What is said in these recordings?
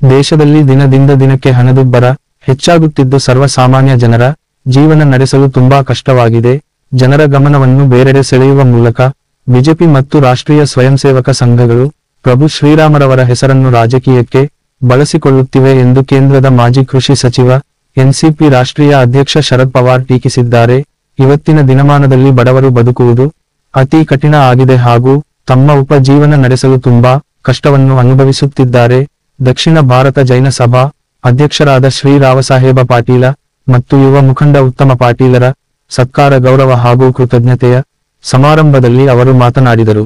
ದೇಶದಲ್ಲಿ ದಿನದಿಂದ ದಿನಕ್ಕೆ ಹಣದುಬ್ಬರ ಹೆಚ್ಚಾಗುತ್ತಿದ್ದು ಸರ್ವಸಾಮಾನ್ಯ ಜನರ ಜೀವನ ನಡೆಸಲು ತುಂಬಾ ಕಷ್ಟವಾಗಿದೆ. ಜನರ ಗಮನವನ್ನು ಬೇರೆಡೆ ಸೆಳೆಯುವ ಮೂಲಕ ಬಿಜೆಪಿ ಮತ್ತು ರಾಷ್ಟ್ರೀಯ ಸ್ವಯಂಸೇವಕ ಸಂಘಗಳು ಪ್ರಭು ಶ್ರೀರಾಮರವರ ಹೆಸರನ್ನು ರಾಜಕೀಯಕ್ಕೆ ಬಳಸಿಕೊಳ್ಳುತ್ತಿವೆ ಎಂದು ಕೇಂದ್ರದ ಮಾಜಿ ಕೃಷಿ ಸಚಿವ ಎನ್ಸಿಪಿ ರಾಷ್ಟ್ರೀಯ ಅಧ್ಯಕ್ಷ ಶರದ್ ಪವಾರ್ ಟೀಕಿಸಿದ್ದಾರೆ. ಇವತ್ತಿನ ದಿನಮಾನದಲ್ಲಿ ಬಡವರು ಬದುಕುವುದು ಅತಿ ಕಠಿಣ ಆಗಿದೆ ಹಾಗೂ ತಮ್ಮ ಉಪಜೀವನ ನಡೆಸಲು ತುಂಬಾ ಕಷ್ಟವನ್ನು ಅನುಭವಿಸುತ್ತಿದ್ದಾರೆ. ದಕ್ಷಿಣ ಭಾರತ ಜೈನ ಸಭಾ ಅಧ್ಯಕ್ಷರಾದ ಶ್ರೀ ರಾವಸಾಹೇಬ ಪಾಟೀಲ ಮತ್ತು ಯುವ ಮುಖಂಡ ಉತ್ತಮ ಪಾಟೀಲರ ಸತ್ಕಾರ ಗೌರವ ಹಾಗೂ ಕೃತಜ್ಞತೆಯ ಸಮಾರಂಭದಲ್ಲಿ ಅವರು ಮಾತನಾಡಿದರು.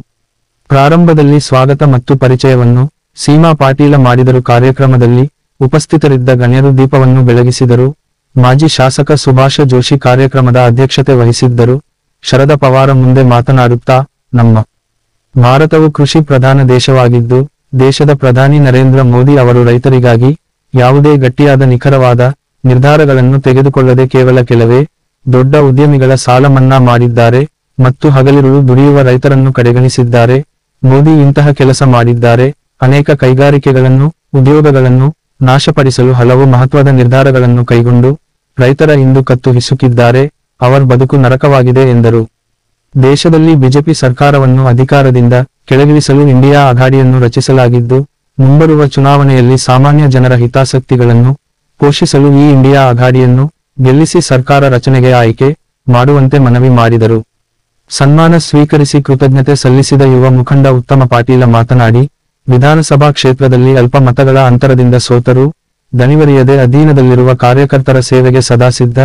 ಪ್ರಾರಂಭದಲ್ಲಿ ಸ್ವಾಗತ ಮತ್ತು ಪರಿಚಯವನ್ನು ಸೀಮಾ ಪಾಟೀಲ ಮಾಡಿದರು. ಕಾರ್ಯಕ್ರಮದಲ್ಲಿ ಉಪಸ್ಥಿತರಿದ್ದ ಗಣ್ಯರು ದೀಪವನ್ನು ಬೆಳಗಿಸಿದರು. ಮಾಜಿ ಶಾಸಕ ಸುಭಾಷ ಜೋಶಿ ಕಾರ್ಯಕ್ರಮದ ಅಧ್ಯಕ್ಷತೆ ವಹಿಸಿದ್ದರು. ಶರದ ಪವಾರ ಮುಂದೆ ಮಾತನಾಡುತ್ತಾ, ನಮ್ಮ ಭಾರತವು ಕೃಷಿ ಪ್ರಧಾನ ದೇಶವಾಗಿದ್ದು, ದೇಶದ ಪ್ರಧಾನಿ ನರೇಂದ್ರ ಮೋದಿ ಅವರು ರೈತರಿಗಾಗಿ ಯಾವುದೇ ಗಟ್ಟಿಯಾದ ನಿಖರವಾದ ನಿರ್ಧಾರಗಳನ್ನು ತೆಗೆದುಕೊಳ್ಳದೆ ಕೇವಲ ಕೆಲವೇ ದೊಡ್ಡ ಉದ್ಯಮಿಗಳ ಸಾಲ ಮನ್ನಾ ಮಾಡಿದ್ದಾರೆ ಮತ್ತು ಹಗಲಿರುಳು ದುಡಿಯುವ ರೈತರನ್ನು ಕಡೆಗಣಿಸಿದ್ದಾರೆ. ಮೋದಿ ಇಂತಹ ಕೆಲಸ ಮಾಡಿದ್ದಾರೆ. ಅನೇಕ ಕೈಗಾರಿಕೆಗಳನ್ನು ಉದ್ಯೋಗಗಳನ್ನು ನಾಶಪಡಿಸಲು ಹಲವು ಮಹತ್ವದ ನಿರ್ಧಾರಗಳನ್ನು ಕೈಗೊಂಡು ರೈತರ ಇಂದು ಕತ್ತು ಹಿಸುಕಿದ್ದಾರೆ. ಅವರ ಬದುಕು ನರಕವಾಗಿದೆ ಎಂದರು. ದೇಶದಲ್ಲಿ ಬಿಜೆಪಿ ಸರ್ಕಾರವನ್ನು ಅಧಿಕಾರದಿಂದ ಕೆಳಗಿಳಿಸಲು ಇಂಡಿಯಾ ಅಘಾಡಿಯನ್ನು ರಚಿಸಲಾಗಿದ್ದು, ಮುಂಬರುವ ಚುನಾವಣೆಯಲ್ಲಿ ಸಾಮಾನ್ಯ ಜನರ ಹಿತಾಸಕ್ತಿಗಳನ್ನು ಪೋಷಿಸಲು ಈ ಇಂಡಿಯಾ ಅಘಾಡಿಯನ್ನು ಗೆಲ್ಲಿಸಿ ಸರ್ಕಾರ ರಚನೆಗೆ ಆಯ್ಕೆ ಮಾಡುವಂತೆ ಮನವಿ ಮಾಡಿದರು. ಸನ್ಮಾನ ಸ್ವೀಕರಿಸಿ ಕೃತಜ್ಞತೆ ಸಲ್ಲಿಸಿದ ಯುವ ಮುಖಂಡ ಉತ್ತಮ ಪಾಟೀಲ ಮಾತನಾಡಿ, ವಿಧಾನಸಭಾ ಕ್ಷೇತ್ರದಲ್ಲಿ ಅಲ್ಪ ಮತಗಳ ಅಂತರದಿಂದ ಸೋತರೂ ದಣಿವರಿಯದೆ ಅಧೀನದಲ್ಲಿರುವ ಕಾರ್ಯಕರ್ತರ ಸೇವೆಗೆ ಸದಾ ಸಿದ್ಧ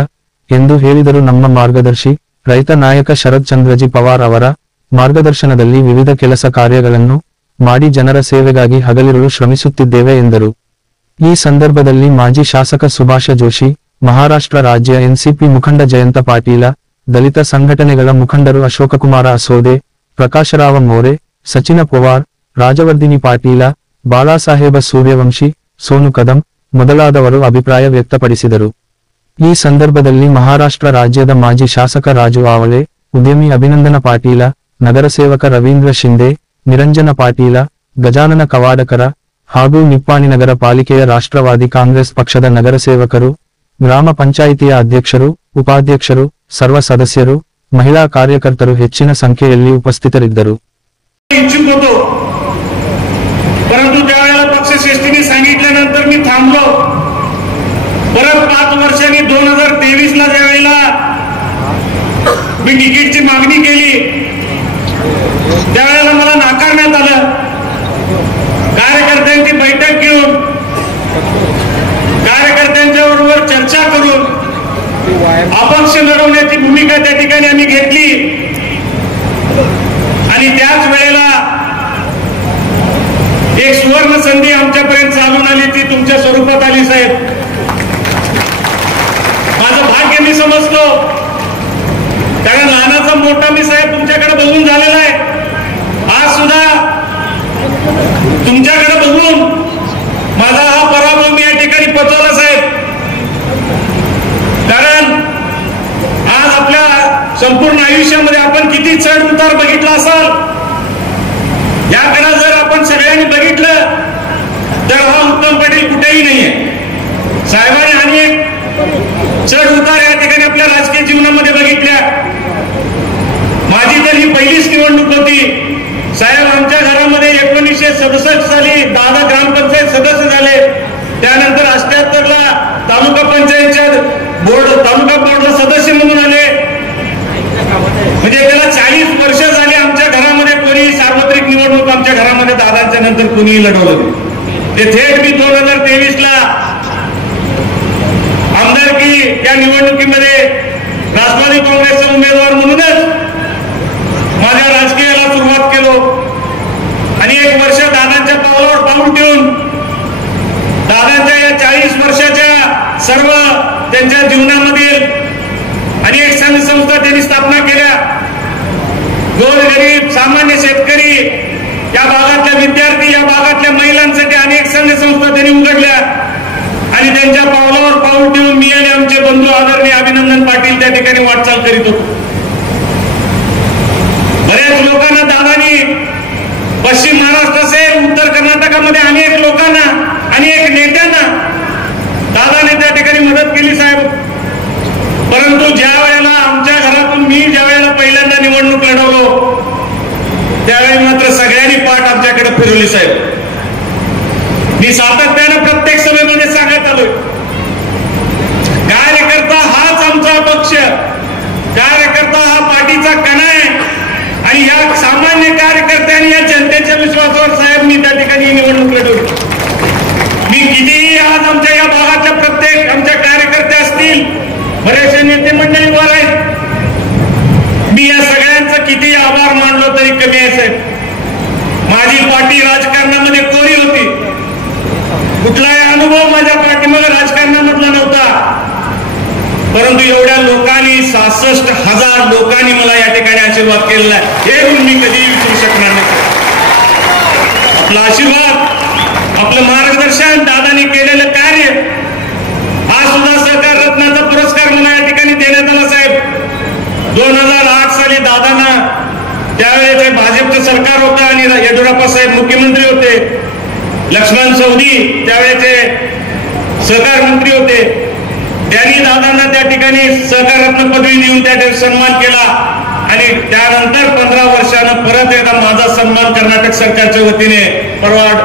ಎಂದು ಹೇಳಿದರು. ನಮ್ಮ ಮಾರ್ಗದರ್ಶಿ ರೈತ ನಾಯಕ ಶರದ್ ಚಂದ್ರಜಿ ಪವಾರ್ ಅವರ ಮಾರ್ಗದರ್ಶನದಲ್ಲಿ ವಿವಿಧ ಕೆಲಸ ಕಾರ್ಯಗಳನ್ನು ಮಾಡಿ ಜನರ ಸೇವೆಗಾಗಿ ಹಗಲಿರುಳು ಶ್ರಮಿಸುತ್ತಿದ್ದೇವೆ ಎಂದರು. ಈ ಸಂದರ್ಭದಲ್ಲಿ ಮಾಜಿ ಶಾಸಕ ಸುಭಾಷ ಜೋಶಿ, ಮಹಾರಾಷ್ಟ್ರ ರಾಜ್ಯ ಎನ್ಸಿಪಿ ಮುಖಂಡ ಜಯಂತ ಪಾಟೀಲ, ದಲಿತ ಸಂಘಟನೆಗಳ ಮುಖಂಡರು ಅಶೋಕಕುಮಾರ ಅಸೋದೆ, ಪ್ರಕಾಶರಾವ ಮೋರೆ, ಸಚಿನ ಪವಾರ್, ರಾಜವರ್ಧಿನಿ ಪಾಟೀಲ, ಬಾಳಾಸಾಹೇಬ ಸೂರ್ಯವಂಶಿ, ಸೋನು ಕದಂ ಮೊದಲಾದವರು ಅಭಿಪ್ರಾಯ ವ್ಯಕ್ತಪಡಿಸಿದರು. ಈ ಸಂದರ್ಭದಲ್ಲಿ ಮಹಾರಾಷ್ಟ್ರ ರಾಜ್ಯದ ಮಾಜಿ ಶಾಸಕ ರಾಜು ಆವಳೆ, ಉದ್ಯಮಿ ಅಭಿನಂದನ ಪಾಟೀಲ, ನಗರಸೇವಕ ರವೀಂದ್ರ ಶಿಂದೆ, ನಿರಂಜನ ಪಾಟೀಲ, ಗಜಾನನ ಕವಾಡಕರ ಹಾಗೂ ನಿಪ್ಪಾಣಿ ನಗರ ಪಾಲಿಕೆಯ ರಾಷ್ಟ್ರವಾದಿ ಕಾಂಗ್ರೆಸ್ ಪಕ್ಷದ ನಗರಸೇವಕರು, ಗ್ರಾಮ ಪಂಚಾಯಿತಿಯ ಅಧ್ಯಕ್ಷರು, ಉಪಾಧ್ಯಕ್ಷರು, ಸರ್ವ ಸದಸ್ಯರು, महिला कार्यकर्तರು ಹೆಚ್ಚಿನ ಸಂಖ್ಯೆಯಲ್ಲಿ ಉಪಸ್ಥಿತರಿದ್ದರು. परंतु त्यावेळेला पक्षश्रेष्ठींनी सांगितल्यानंतर मी थांबलो. परत 5 वर्षांनी 2023 ला ज्यावेळेला मी तिकीटची मागणी केली त्यावेळेला मला नाकारण्यात आलं. कार्यकर्त्यांची बैठक घेऊन कार्यकर्त्यांच्या बरोबर चर्चा करून अपक्ष लढवण्याची भूमिका त्या ठिकाणी आम्ही घेतली आणि त्याच वेळेला एक सुवर्ण संधी आमच्यापर्यंत चालून आली, ती तुमच्या स्वरूपात आली. साहेब, माझं भाग्य मी समजतो, कारण लहानाचा मोठा मी साहेब तुमच्याकडे बघून झालेला आहे. आज सुद्धा तुमच्याकडे बघून माझा हा पराभव मी या ठिकाणी पचवला साहेब. कारण आज आपल्या संपूर्ण आयुष्यामध्ये आपण किती चढ उतार बघितला असाल, याकडे जर आपण सगळ्यांनी बघितलं तर हा उत्तम पाटील कुठेही नाहीये. साहेबांनी अनेक चढ उतार या ठिकाणी आपल्या राजकीय जीवनामध्ये बघितल्या. माझी तर ही पहिलीच निवडणूक होती. साहेब, आमच्या घरामध्ये 1967 साली दादा ग्रामपंचायत सदस्य झाले. त्यानंतर 78 ला तालुका पंचायतच्या तालुका बोर्डला सदस्य म्हणून आले. म्हणजे त्याला 40 वर्ष झाली. आमच्या घरामध्ये कोणी सार्वत्रिक निवडणूक आमच्या घरामध्ये दादांच्या नंतर कोणीही लढवलं. ते थेट मी 2023 ला आमदारकी या निवडणुकीमध्ये राष्ट्रवादी काँग्रेसचा उमेदवार म्हणूनच माझ्या राजकीयाला सुरुवात केलो आणि 1 वर्ष दादांच्या पावलावर पाऊल ठेवून दादांच्या या 40 वर्षाच्या सर्व त्यांच्या जीवनामधील अनेक संघ संस्था त्यांनी स्थापना केल्या. गोरगरीब सामान्य शेतकरी, या भागातल्या विद्यार्थी, या भागातल्या महिलांसाठी अनेक संघ संस्था त्यांनी उघडल्या आणि त्यांच्या पावलावर पाऊल ठेवून मी आणि आमचे बंधू आदरणीय अभिनंदन पाटील त्या ठिकाणी वाटचाल करीत होतो. बऱ्याच लोकांना दादानी पश्चिम महाराष्ट्र असेल, उत्तर कर्नाटकामध्ये अनेक लोकांना अनेक नेत्यांना दादाने त्या ठिकाणी मदत केली साहेब. परंतु ज्या वेळेला आमच्या घरातून मी ज्या वेळेला पहिल्यांदा निवडणूक लढवलो त्यावेळी मात्र सगळ्यांनी पाठ आमच्याकडे फिरवली साहेब. मी सातत्यानं प्रत्येक सभेमध्ये सांगत आलोय, कार्यकर्ता हाच आमचा पक्ष, कार्यकर्ता हा पाठीचा कणा आहे आणि या सामान्य कार्यकर्त्यांनी या जनतेच्या विश्वासावर साहेब मी त्या ठिकाणी निवडणूक लढवली. मी कितीही आज आमच्या या भागातल्या प्रत्येक आमच्या कार्यकर्ते असतील, बरेचसे नेते मंडळी वर आहेत, मी या सगळ्यांचा कितीही आभार मानलो तरी कमी आहे साहेब. माझी पाठी राजकारणामध्ये कोरी होती, कुठलाही अनुभव माझ्या पाठीमागे राजकारणामधला नव्हता. परंतु एवढ्या लोकांनी 66,000 लोकांनी मला या ठिकाणी आशीर्वाद केलेला आहे, हे गुण मी कधीही विसरू शकणार नाही. आपला आशीर्वाद, आपलं मार्गदर्शन, दादानी केलेलं कार्य, हा सुद्धा सहकार रत्नाचा पुरस्कार मला या ठिकाणी देण्यात आला साहेब. 2008 साली दादांना त्यावेळेस भाजपचं सरकार होतं आणि येडियुरप्पा साहेब मुख्यमंत्री होते, लक्ष्मण सवदी त्यावेळेचे सहकार मंत्री होते. त्यांनी दादांना त्या ठिकाणी सहकार रत्न पदवी देऊन त्या ठिकाणी सन्मान केला आणि त्यानंतर 15 वर्षानं परत एकदा माझा सन्मान कर्नाटक सरकारच्या वतीने परवाड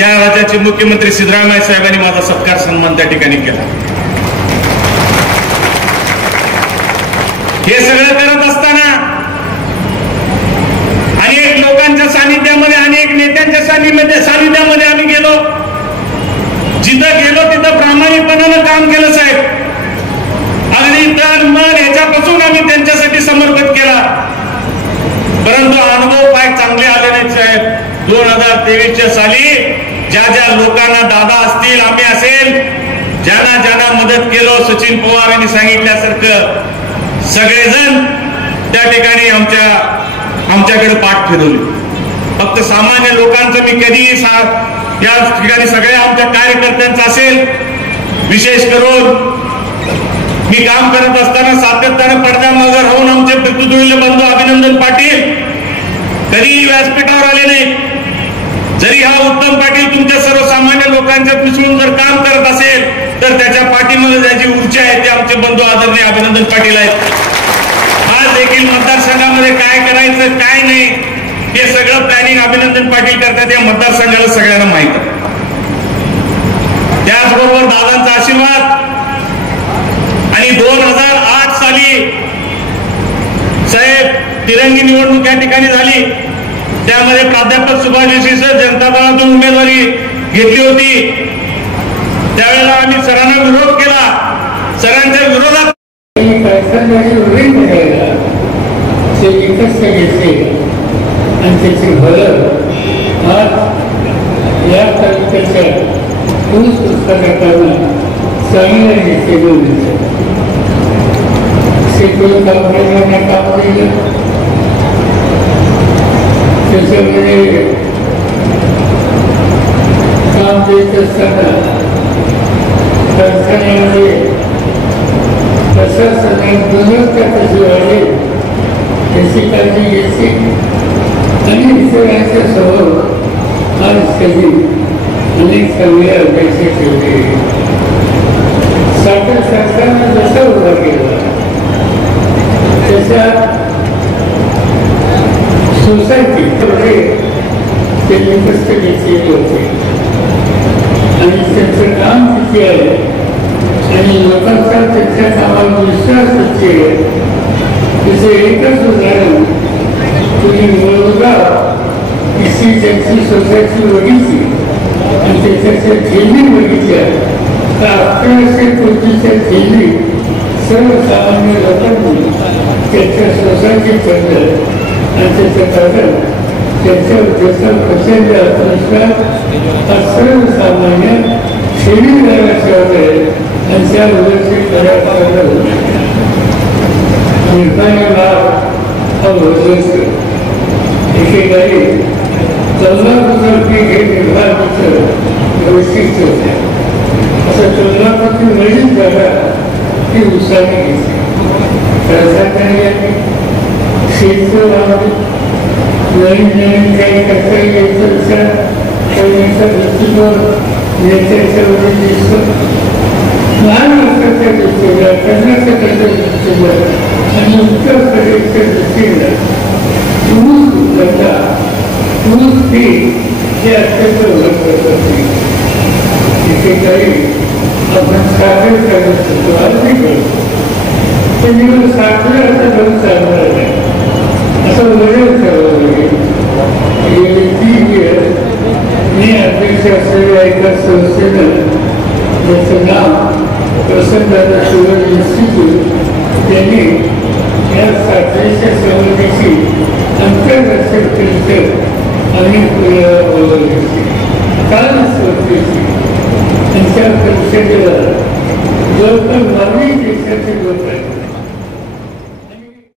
या राज्याचे मुख्यमंत्री सिद्धरामय्या साहेबांनी माझा सत्कार सन्मान त्या ठिकाणी केला. हे सगळं करत असताना अनेक लोकांच्या सानिध्यामध्ये, अनेक नेत्यांच्या सानिध्यामध्ये आम्ही गेलो. जिथं गेलो तिथं प्रामाणिकपणानं काम केलं साहेब. अगदी तन मन ह्याच्यापासून आम्ही त्यांच्यासाठी समर्पित केला. परंतु अनुभव काय चांगले आले नाहीत साहेब. 2023च्या साली ज्या ज्या लोकांना, दादा असतील, आम्ही असेल, ज्यांना ज्यांना मदत केलो, सचिन पवार यांनी सांगितल्यासारखं सगळेजण त्या ठिकाणी आमच्याकडे पाठ फिरवली. फक्त सामान्य लोकांचं मी कधीही या ठिकाणी सगळ्या आमच्या कार्यकर्त्यांचं असेल, विशेष करून मी काम करत असताना सातत्यानं पडद्यामागे राहून आमचे पितृतुल्य बंधू अभिनंदन पाटील कधीही व्यासपीठावर आले नाही. जरी हा उत्तम पाटील तुमच्या सर्वसामान्य लोकांच्या मिसळून जर काम करत असेल तर त्याच्या पाठीमध्ये ज्याची ऊर्जा आहे ते आमचे बंधू आदरणीय अभिनंदन पाटील आहेत. आज देखील मतदारसंघामध्ये काय करायचं काय नाही हे सगळं प्लॅनिंग अभिनंदन पाटील करतात, या मतदारसंघाला सगळ्यांना माहित आहे. त्याचबरोबर दादांचा आशीर्वाद आणि 2008 साली साहेब तिरंगी निवडणूक या ठिकाणी झाली. त्यामध्ये प्राध्यापक सुभाष जोशी सर जनता दलातून उमेदवारी घेतली होती. त्यावेळेला आम्ही सरांना विरोध केला. सरांच्या विरोधात आणि त्याचे भलं आज या तालुक्याच्या ऊस पुस्तकांना चांगल्या रीतीने मिळतं. शेतकरी कापडांना काम केलं, त्याच्यामध्ये काम देत असताना कारखान्यामध्ये प्रशासनाने गुणवत्ता कशी वाढेल याची काळजी घेतली आणि इतरांच्या समोर आज कधी अनेक चांगल्या अपेक्षा ठेवले. साखर कारखाना जसा उभा केला त्याच्यात सोसायटीमध्ये त्यांनी कष्ट घेतलेले होते आणि त्यांचं काम किती आहे आणि लोकांचा त्यांच्या कामावर विश्वास किती आहे त्याचं एकच उदाहरण तुम्ही मुलगा इसी त्यांची सोसायटी बघितली आणि त्याच्या झेली बघितल्या तर 1100 कोटीच्या झेली सर्वसामान्य लोकांनी त्यांच्या सोसायटीत ठेवलं आणि त्याचं कारण त्याच्यावर त्याचा प्रचंड आत्मविश्वास हा सर्वसामान्य ठेवीदाराच्या आणि त्या लोकांची करायला निर्णयाला हा वर्चस्व एकेकाळी 14,000 पीक हे निर्माणाचं वैशिष्ट्य होतं. असं 14,000 नवीन जागा ही उसाने घेतली. शेतकरी नवीन नवीन काही करता यायचं विचार त्यांचा दृष्टिकोन नेत्याच्या वरील दिसतो. लहान असल्याच्या दृष्टीनं, कर्नाटकाच्या दृष्टीनं आणि उत्तर प्रदेशच्या दृष्टीनं ऊस धंदा, ऊस पीक हे अत्यंत महत्त्वाचं असते. तिथे काही आपण साखर करत असतो, अगदी करतो. पण जेव्हा साखर असं घेऊन चालणार नाही असं वगैरे ठरवलं लागेल. गेली 3 दिवस मी अध्यक्ष असलेल्या एका संस्थेनं ज्याचं नाव प्रसन्नदादा शुगर इन्स्टिट्यूट, त्यांनी या साखरेच्या